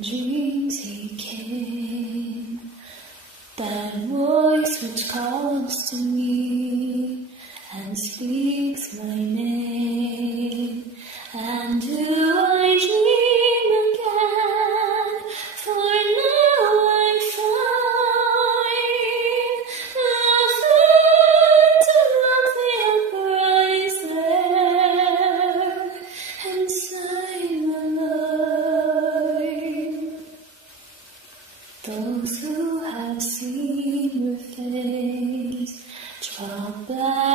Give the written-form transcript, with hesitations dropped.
dreams he came, that voice which calls to me and speaks my name. And do I dream again? For now I find the phantom of the uprise there inside my mind. Those who have seen your face drop back